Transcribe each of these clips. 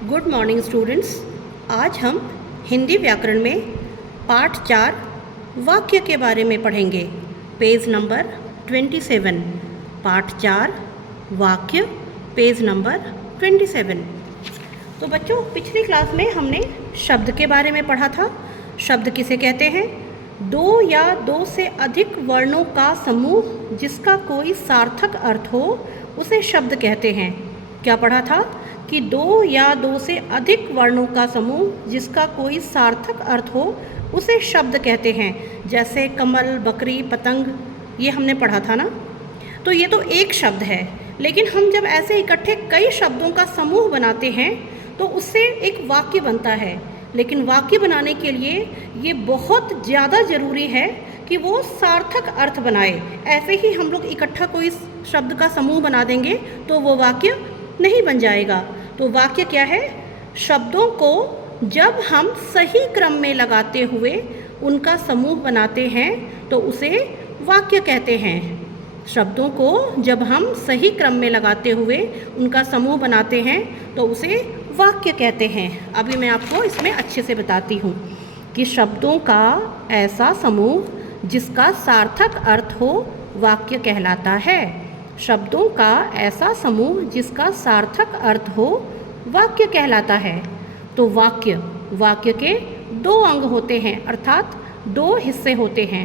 Good morning students. आज हम हिंदी व्याकरण में पाठ 4 वाक्य के बारे में पढ़ेंगे। Page number 27। पाठ 4 वाक्य, पेज नंबर 27। तो बच्चों, पिछली क्लास में हमने शब्द के बारे में पढ़ा था। शब्द किसे कहते हैं? दो या दो से अधिक वर्णों का समूह जिसका कोई सार्थक अर्थ हो उसे शब्द कहते हैं। क्या पढ़ा था? कि दो या दो से अधिक वर्णों का समूह जिसका कोई सार्थक अर्थ हो उसे शब्द कहते हैं। जैसे कमल, बकरी, पतंग, ये हमने पढ़ा था ना। तो ये तो एक शब्द है, लेकिन हम जब ऐसे इकट्ठे कई शब्दों का समूह बनाते हैं तो उससे एक वाक्य बनता है। लेकिन वाक्य बनाने के लिए ये बहुत ज़्यादा ज़रूरी है कि वो सार्थक अर्थ बनाए। ऐसे ही हम लोग इकट्ठा कोई शब्द का समूह बना देंगे तो वो वाक्य नहीं बन जाएगा। तो वाक्य क्या है? शब्दों को जब हम सही क्रम में लगाते हुए उनका समूह बनाते हैं तो उसे वाक्य कहते हैं। शब्दों को जब हम सही क्रम में लगाते हुए उनका समूह बनाते हैं तो उसे वाक्य कहते हैं। अभी मैं आपको इसमें अच्छे से बताती हूँ कि शब्दों का ऐसा समूह जिसका सार्थक अर्थ हो वाक्य कहलाता है। शब्दों का ऐसा समूह जिसका सार्थक अर्थ हो वाक्य कहलाता है। तो वाक्य के दो अंग होते हैं, अर्थात दो हिस्से होते हैं।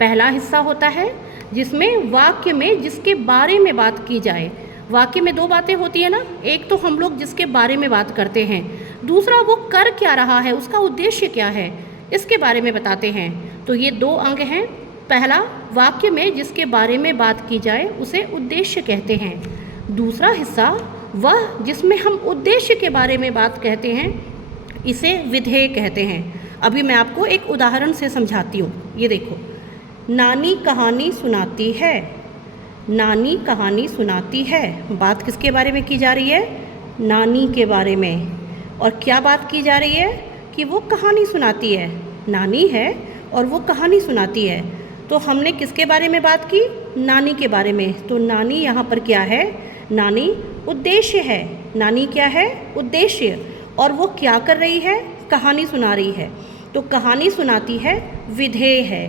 पहला हिस्सा होता है जिसमें वाक्य में जिसके बारे में बात की जाए। वाक्य में दो बातें होती है ना, एक तो हम लोग जिसके बारे में बात करते हैं, दूसरा वो कर क्या रहा है, उसका उद्देश्य क्या है, इसके बारे में बताते हैं। तो ये दो अंग हैं। पहला, वाक्य में जिसके बारे में बात की जाए उसे उद्देश्य कहते हैं। दूसरा हिस्सा वह जिसमें हम उद्देश्य के बारे में बात कहते हैं, इसे विधेय कहते हैं। अभी मैं आपको एक उदाहरण से समझाती हूँ। ये देखो, नानी कहानी सुनाती है। नानी कहानी सुनाती है, बात किसके बारे में की जा रही है? नानी के बारे में। और क्या बात की जा रही है? कि वो कहानी सुनाती है। नानी है और वो कहानी सुनाती है। तो हमने किसके बारे में बात की? नानी के बारे में। तो नानी यहाँ पर क्या है? नानी उद्देश्य है। नानी क्या है? उद्देश्य। और वो क्या कर रही है? कहानी सुना रही है। तो कहानी सुनाती है विधेय है।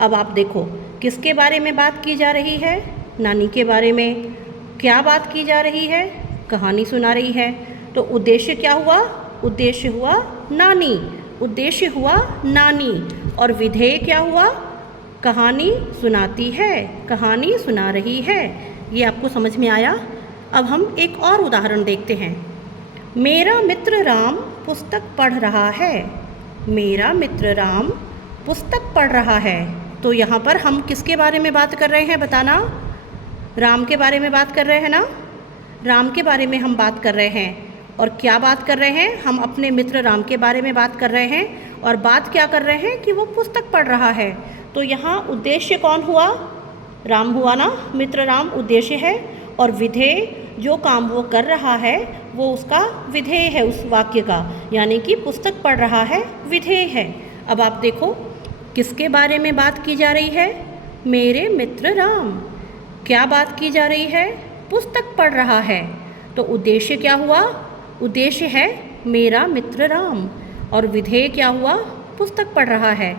अब आप देखो, किसके बारे में बात की जा रही है? नानी के बारे में। क्या बात की जा रही है? कहानी सुना रही है। तो उद्देश्य क्या हुआ? उद्देश्य हुआ नानी। उद्देश्य हुआ नानी। और विधेय क्या हुआ? कहानी सुनाती है, कहानी सुना रही है। ये आपको समझ में आया? अब हम एक और उदाहरण देखते हैं। मेरा मित्र राम पुस्तक पढ़ रहा है। मेरा मित्र राम पुस्तक पढ़ रहा है। तो यहाँ पर हम किसके बारे में बात कर रहे हैं? बताना। राम के बारे में बात कर रहे हैं ना? राम के बारे में हम बात कर रहे हैं। और क्या बात कर रहे हैं? हम अपने मित्र राम के बारे में बात कर रहे हैं। और बात क्या कर रहे हैं? कि वो पुस्तक पढ़ रहा है। तो यहाँ उद्देश्य कौन हुआ? राम हुआ ना। मित्र राम उद्देश्य है और विधेय जो काम वो कर रहा है वो उसका विधेय है, उस वाक्य का। यानी कि पुस्तक पढ़ रहा है विधेय है। अब आप देखो, किसके बारे में बात की जा रही है? मेरे मित्र राम। क्या बात की जा रही है? पुस्तक पढ़ रहा है। तो उद्देश्य क्या हुआ? उद्देश्य है मेरा मित्र राम। और विधेय क्या हुआ? पुस्तक पढ़ रहा है।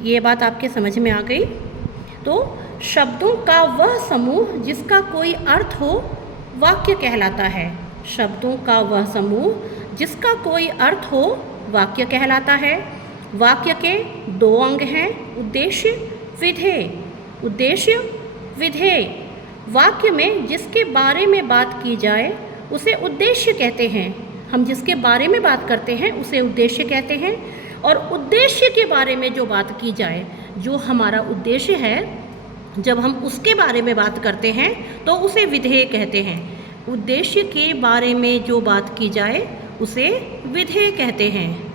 ये बात आपके समझ में आ गई? तो शब्दों का वह समूह जिसका कोई अर्थ हो वाक्य कहलाता है। शब्दों का वह समूह जिसका कोई अर्थ हो वाक्य कहलाता है। वाक्य के दो अंग हैं, उद्देश्य, विधेय। उद्देश्य, विधेय। वाक्य में जिसके बारे में बात की जाए उसे उद्देश्य कहते हैं। हम जिसके बारे में बात करते हैं उसे उद्देश्य कहते हैं। और उद्देश्य के बारे में जो बात की जाए, जो हमारा उद्देश्य है, जब हम उसके बारे में बात करते हैं तो उसे विधेय कहते हैं। उद्देश्य के बारे में जो बात की जाए उसे विधेय कहते हैं।